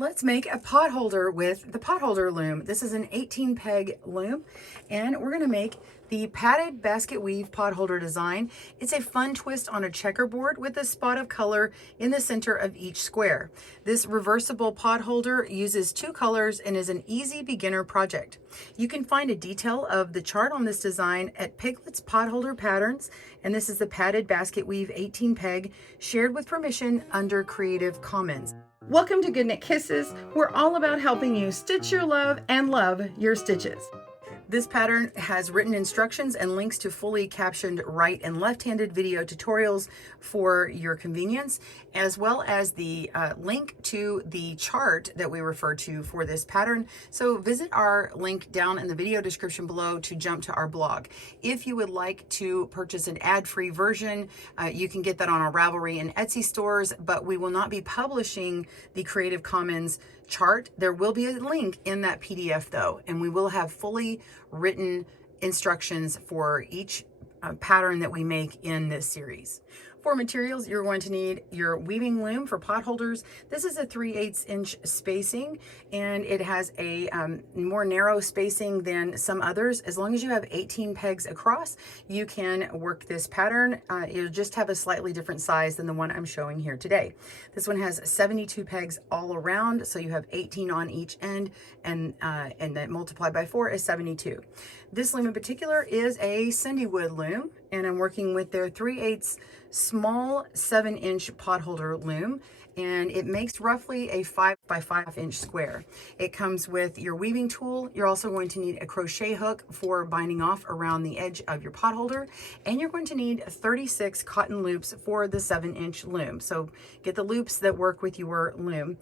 Let's make a pot holder with the Potholder loom. This is an 18 peg loom, and we're going to make the padded basket weave pot holder design. It's a fun twist on a checkerboard with a spot of color in the center of each square. This reversible pot holder uses 2 colors and is an easy beginner project. You can find a detail of the chart on this design at Piglet's Potholder Patterns, and this is the padded basket weave 18 peg, shared with permission under Creative Commons. Welcome to GoodKnit Kisses. We're all about helping you stitch your love and love your stitches. This pattern has written instructions and links to fully captioned right and left-handed video tutorials for your convenience, as well as the link to the chart that we refer to for this pattern. So visit our link down in the video description below to jump to our blog. If you would like to purchase an ad-free version, you can get that on our Ravelry and Etsy stores, but we will not be publishing the Creative Commons chart. There will be a link in that PDF though, and we will have fully written instructions for each pattern that we make in this series. For materials, you're going to need your weaving loom for pot holders. This is a 3/8 inch spacing, and it has a more narrow spacing than some others. As long as you have 18 pegs across, you can work this pattern. It'll just have a slightly different size than the one I'm showing here today. This one has 72 pegs all around, so you have 18 on each end, and then multiplied by 4 is 72. This loom in particular is a CinDwood loom, and I'm working with their 3/8 small 7-inch pot holder loom, and it makes roughly a 5 by 5 inch square. It comes with your weaving tool. You're also going to need a crochet hook for binding off around the edge of your pot holder, and you're going to need 36 cotton loops for the 7-inch loom. So get the loops that work with your loom.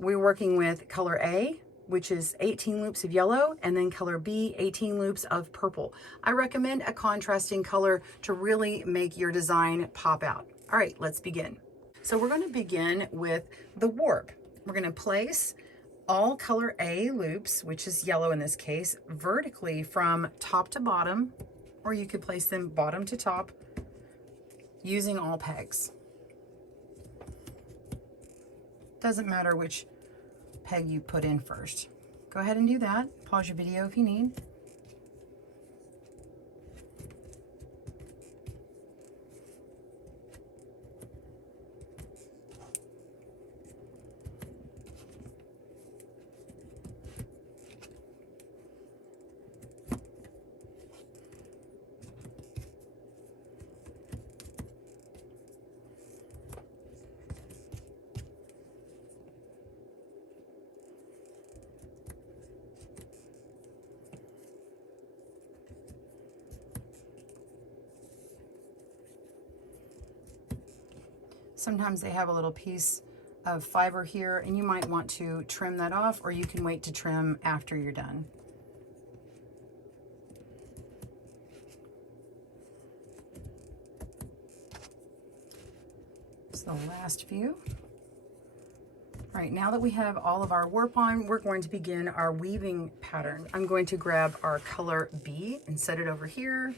We're working with color A, which is 18 loops of yellow, and then color B, 18 loops of purple. I recommend a contrasting color to really make your design pop out. All right, let's begin. So we're going to begin with the warp. We're going to place all color A loops, which is yellow in this case, vertically from top to bottom, or you could place them bottom to top using all pegs. Doesn't matter which peg you put in first. Go ahead and do that. Pause your video if you need. Sometimes they have a little piece of fiber here, and you might want to trim that off, or you can wait to trim after you're done. So the last few. All right, now that we have all of our warp on, we're going to begin our weaving pattern. I'm going to grab our color B and set it over here.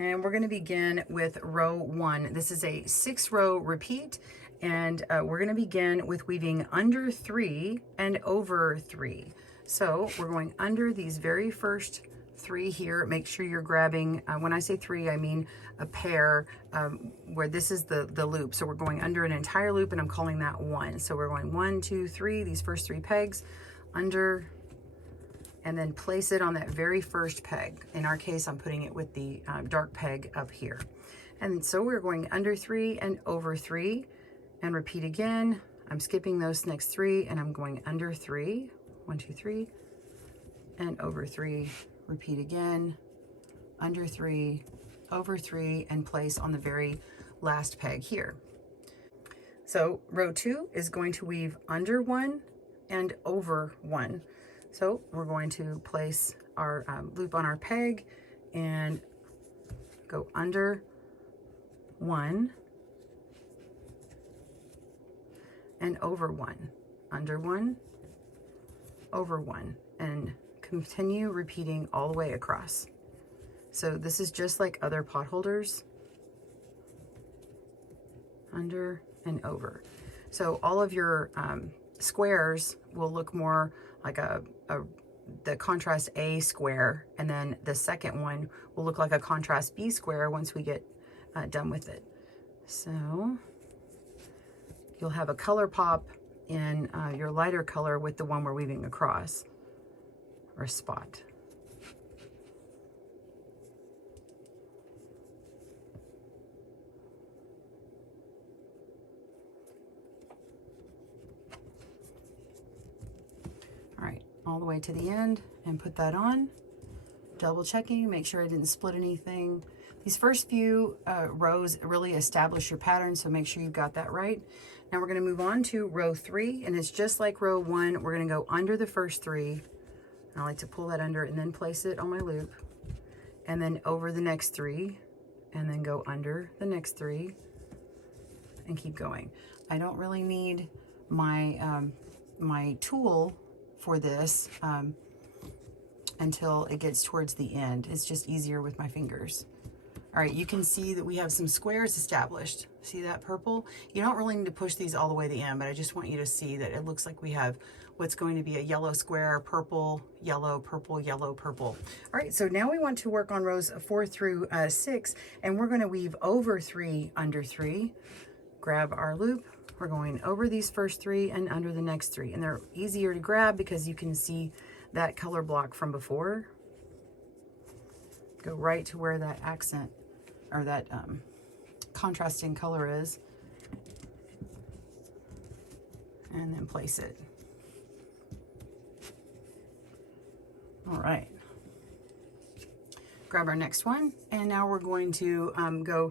And we're going to begin with row 1. This is a 6-row repeat, and we're going to begin with weaving under 3 and over 3. So we're going under these very first 3 here. Make sure you're grabbing, when I say 3, I mean a pair where this is the loop. So we're going under an entire loop, and I'm calling that 1. So we're going 1, 2, 3, these first 3 pegs, under, and then place it on that very first peg. In our case, I'm putting it with the dark peg up here. And so we're going under 3 and over 3, and repeat again. I'm skipping those next 3, and I'm going under 3, 1, 2, 3, and over 3, repeat again, under 3, over 3, and place on the very last peg here. So row 2 is going to weave under 1 and over 1. So we're going to place our loop on our peg and go under 1 and over 1, under 1, over 1, and continue repeating all the way across. So this is just like other pot holders, under and over. So all of your squares will look more like the contrast A square, and then the second one will look like a contrast B square once we get done with it. So you'll have a color pop in your lighter color with the one we're weaving across, or a spot. All right, all the way to the end, and put that on, double checking, make sure I didn't split anything. These first few rows really establish your pattern, so make sure you've got that right. Now we're going to move on to row 3, and it's just like row 1. We're going to go under the first 3, and I like to pull that under and then place it on my loop, and then over the next 3, and then go under the next 3, and keep going. I don't really need my my tool for this until it gets towards the end. It's just easier with my fingers. All right, you can see that we have some squares established. See that purple? You don't really need to push these all the way to the end, but I just want you to see that it looks like we have what's going to be a yellow square, purple, yellow, purple, yellow, purple. All right, so now we want to work on rows 4 through 6, and we're going to weave over 3, under 3. Grab our loop. We're going over these first 3 and under the next 3, and they're easier to grab because you can see that color block from before. Go right to where that accent or that contrasting color is, and then place it. All right, grab our next one, and now we're going to go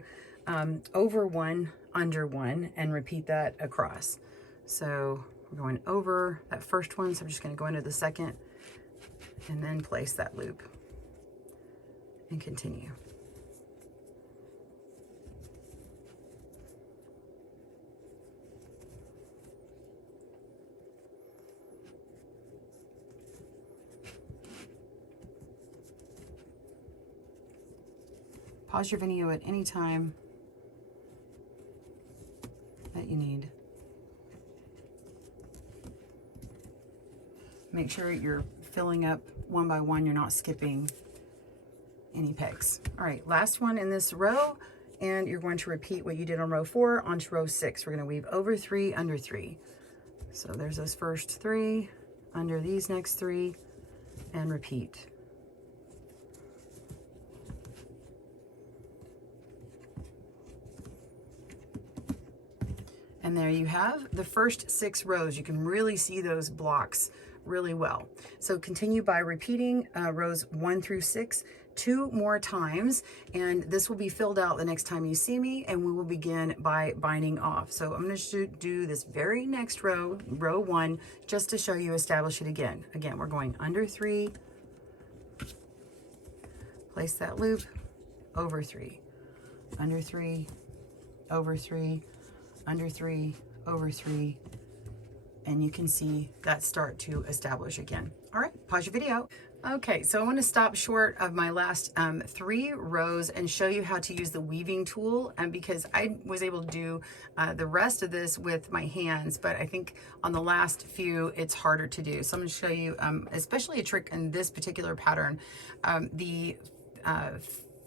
over 1, under 1, and repeat that across. So we're going over that first one, so I'm just going to go into the second and then place that loop and continue. Pause your video at any time that you need. Make sure you're filling up one by one, you're not skipping any pegs. All right, last one in this row, and you're going to repeat what you did on row 4 onto row 6. We're going to weave over 3, under 3. So there's those first 3, under these next 3, and repeat. And there you have the first 6 rows. You can really see those blocks really well. So continue by repeating rows 1 through 6 2 more times, and this will be filled out the next time you see me, and we will begin by binding off. So I'm going to do this very next row, row 1, just to show you establish it again. Again, we're going under 3, place that loop, over 3, under 3, over 3, under 3, over 3, and you can see that start to establish again. All right, pause your video. Okay, so I want to stop short of my last 3 rows and show you how to use the weaving tool, and because I was able to do the rest of this with my hands, but I think on the last few it's harder to do. So I'm going to show you especially a trick in this particular pattern. The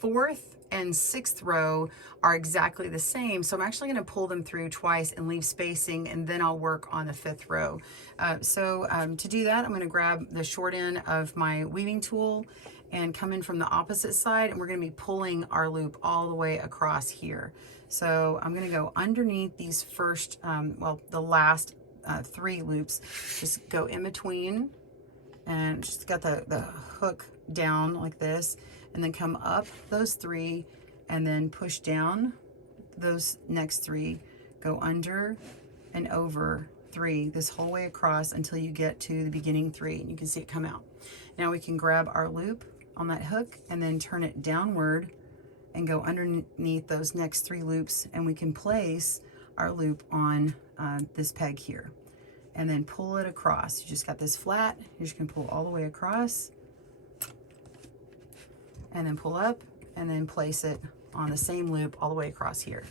4th and 6th row are exactly the same, so I'm actually going to pull them through twice and leave spacing, and then I'll work on the 5th row. To do that, I'm going to grab the short end of my weaving tool and come in from the opposite side, and we're going to be pulling our loop all the way across here. So I'm going to go underneath these first, the last 3 loops, just go in between, and just got the hook down like this, and then come up those 3, and then push down those next 3, go under and over 3 this whole way across until you get to the beginning 3, and you can see it come out. Now we can grab our loop on that hook and then turn it downward and go underneath those next 3 loops, and we can place our loop on this peg here and then pull it across. You just got this flat, you're just gonna pull all the way across, and then pull up, and then place it on the same loop all the way across here.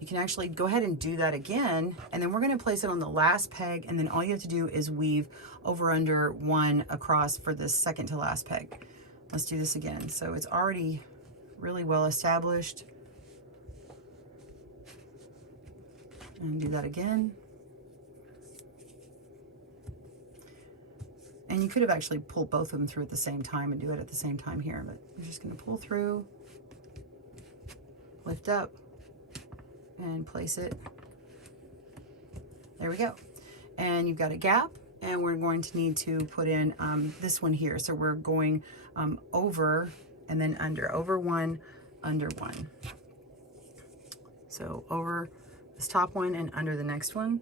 you can actually go ahead and do that again, and then we're going to place it on the last peg, and then all you have to do is weave over under one across for the second to last peg. Let's do this again. So it's already really well established. And do that again. And you could have actually pulled both of them through at the same time and do it at the same time here, but I'm just going to pull through, lift up, and place it. There we go. And you've got a gap, and we're going to need to put in this one here. So we're going over and then under one, under one. So over this top one and under the next one.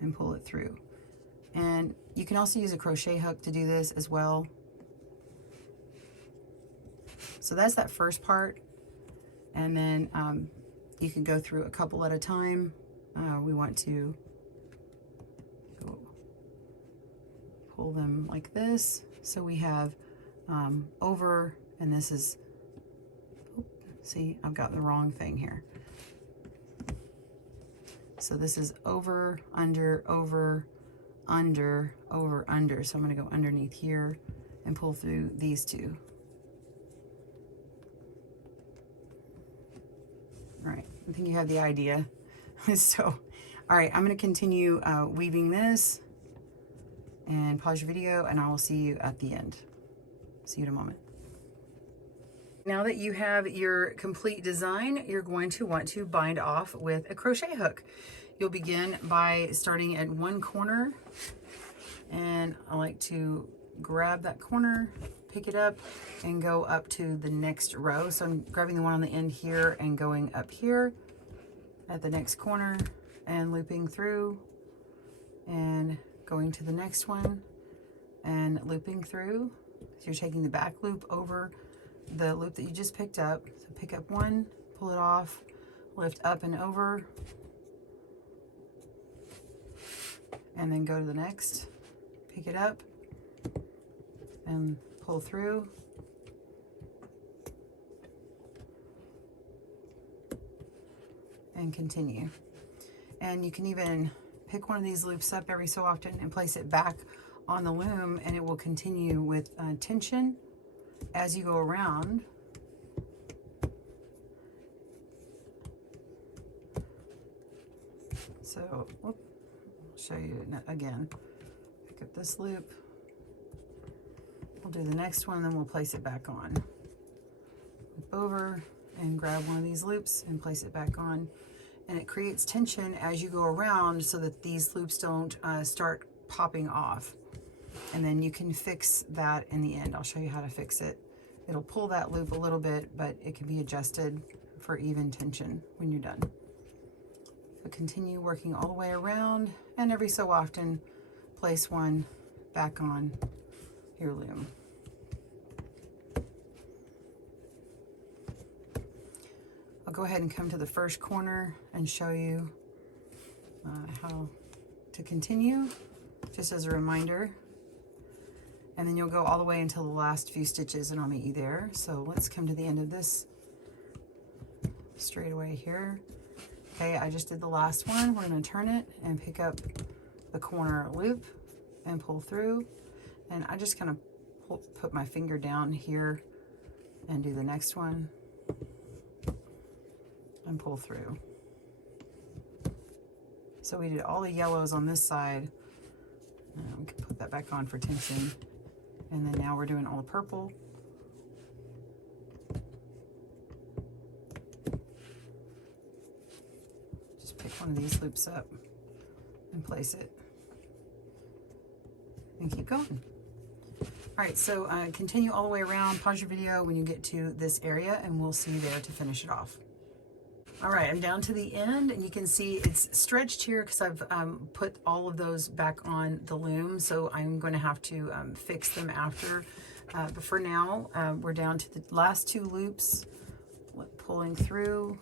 And pull it through. And you can also use a crochet hook to do this as well. So that's that first part. And then you can go through a couple at a time. We want to go pull them like this. So we have over, and this is, see, I've got the wrong thing here. So this is over, under, over, under, over, under. So I'm going to go underneath here and pull through these two. All right, I think you have the idea. So, all right, I'm going to continue weaving this and pause your video, and I will see you at the end. See you in a moment. Now that you have your complete design, you're going to want to bind off with a crochet hook. You'll begin by starting at one corner, and I like to grab that corner, pick it up, and go up to the next row. So I'm grabbing the one on the end here and going up here at the next corner and looping through and going to the next one and looping through. So you're taking the back loop over the loop that you just picked up. So pick up one, pull it off, lift up and over, and then go to the next, pick it up and pull through, and continue. And you can even pick one of these loops up every so often and place it back on the loom, and it will continue with tension as you go around. So I'll show you again. Pick up this loop, we'll do the next one, then we'll place it back on. Loop over and grab one of these loops and place it back on, and it creates tension as you go around so that these loops don't start popping off. And then you can fix that in the end. I'll show you how to fix it. It'll pull that loop a little bit, but it can be adjusted for even tension when you're done. So continue working all the way around, and every so often place one back on your loom. I'll go ahead and come to the first corner and show you how to continue, just as a reminder. And then you'll go all the way until the last few stitches, and I'll meet you there. So let's come to the end of this straight away here. Okay, I just did the last one. We're going to turn it and pick up the corner loop and pull through. And I just kind of put my finger down here and do the next one and pull through. So we did all the yellows on this side. We can put that back on for tension. And then now we're doing all the purple. Just pick one of these loops up and place it and keep going. All right, so continue all the way around, pause your video when you get to this area, and we'll see you there to finish it off. All right, I'm down to the end, and you can see it's stretched here because I've put all of those back on the loom, so I'm going to have to fix them after. But for now, we're down to the last two loops, pulling through,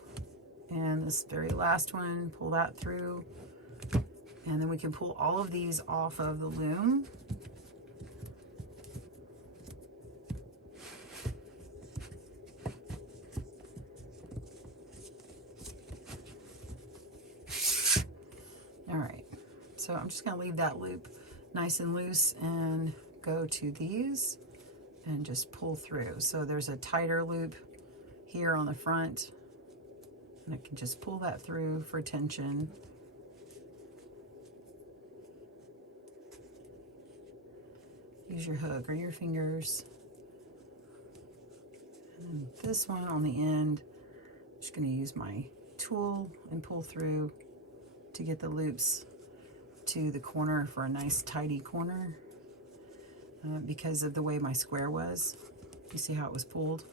and this very last one, pull that through, and then we can pull all of these off of the loom. So I'm just going to leave that loop nice and loose and go to these and just pull through. So there's a tighter loop here on the front, and I can just pull that through for tension. Use your hook or your fingers. And this one on the end, I'm just going to use my tool and pull through to get the loops to the corner for a nice tidy corner. Because of the way my square was. You see how it was pulled?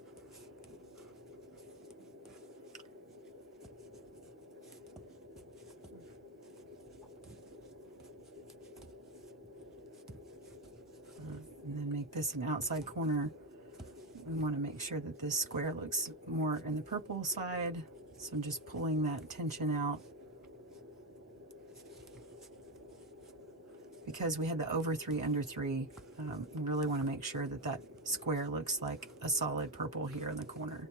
And then make this an outside corner. We want to make sure that this square looks more in the purple side. So I'm just pulling that tension out. Because we had the over 3, under 3, we really want to make sure that that square looks like a solid purple here in the corner.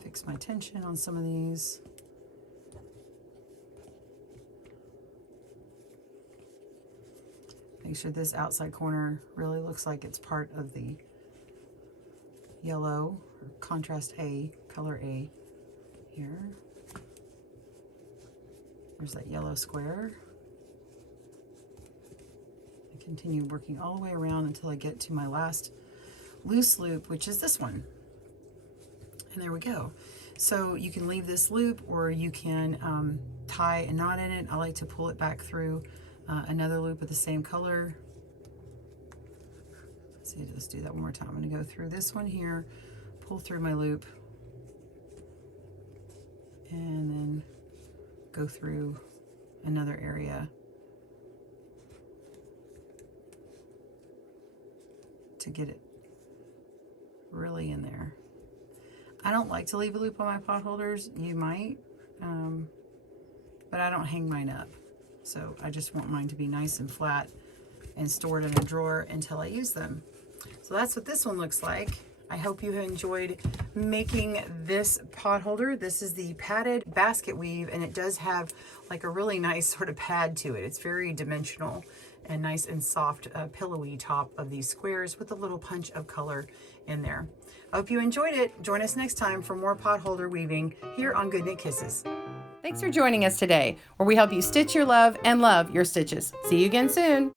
Fix my tension on some of these. Make sure this outside corner really looks like it's part of the yellow, or contrast A, color A here. There's that yellow square. Continue working all the way around until I get to my last loose loop, which is this one. And there we go. So you can leave this loop, or you can tie a knot in it. I like to pull it back through another loop of the same color. Let's see, let's do that one more time. I'm going to go through this one here, pull through my loop, and then go through another area to get it really in there. I don't like to leave a loop on my pot holders. You might, but I don't hang mine up. So I just want mine to be nice and flat and stored in a drawer until I use them. So that's what this one looks like. I hope you have enjoyed making this pot holder. This is the padded basket weave, and it does have like a really nice sort of pad to it. It's very dimensional and nice and soft, pillowy top of these squares with a little punch of color in there. I hope you enjoyed it. Join us next time for more pot holder weaving here on GoodKnit Kisses. Thanks for joining us today, where we help you stitch your love and love your stitches. See you again soon.